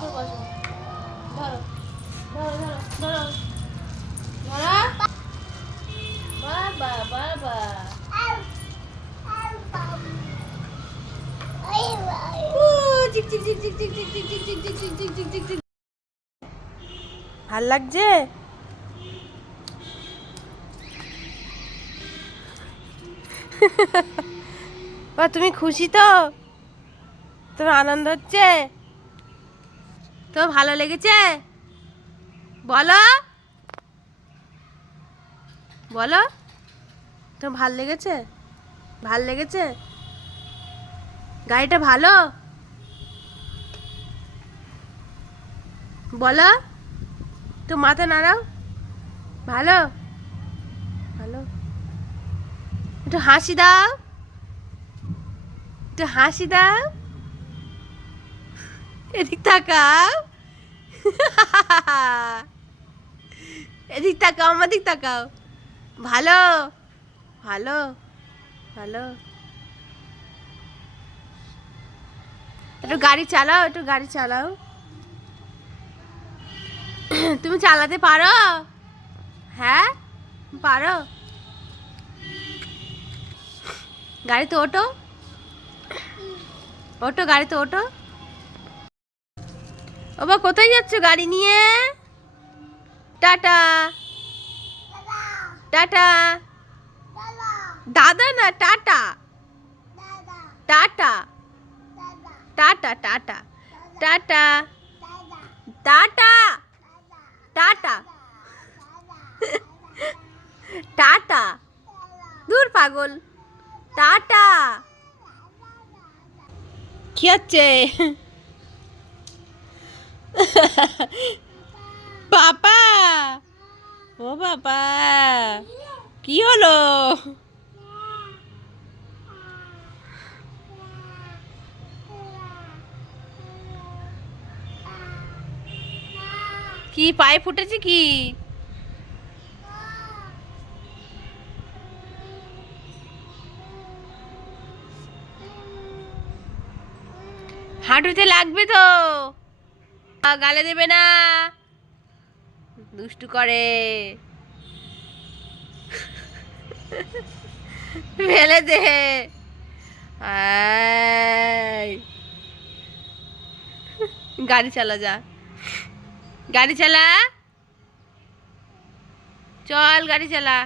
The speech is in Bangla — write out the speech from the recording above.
করে বসো। ধরো ধরো ধরো ধরো ধরো। বাবা বাবা চিক চিক চিক চিক চিক চিক চিক চিক চিক চিক চিক চিক চিক চিক চিক। ভাল লাগছে? বা তুমি খুশি তো? তোমার আনন্দ হচ্ছে? তো ভালো লেগেছে? বলো বলো, তো ভাল লেগেছে? ভাল লেগেছে? গাড়িটা ভালো? বলো, তো মাথা নাড়াও। ভালো ভালো, একটু হাসি দাও, একটু হাসি দাও। এদিক তাকাও। এদিক তাকাও, আমার দিক তাকাও। ভালো ভালো ভালো। একটু গাড়ি চালাও, একটু গাড়ি চালাও। তুমি চালাতে পারো? হ্যাঁ পারো? গাড়িতে ওঠো, ওঠো গাড়িতে ওঠো। বাবা কোথায় যাচ্ছ গাড়ি নিয়ে? Tata tata. দাদা না, tata tata tata tata tata tata tata tata. দূর পাগল, টাটা। কি হচ্ছে? বাবা, ও বাবা, কি হলো? কি পায়ে ফুটেছে কি? হাঁটুতে লাগবে তো, গালে দেবে না, দুষ্টু করে। ফেলে দে। আয়, গাড়ি চালা, যা গাড়ি চালা, চল গাড়ি চালা।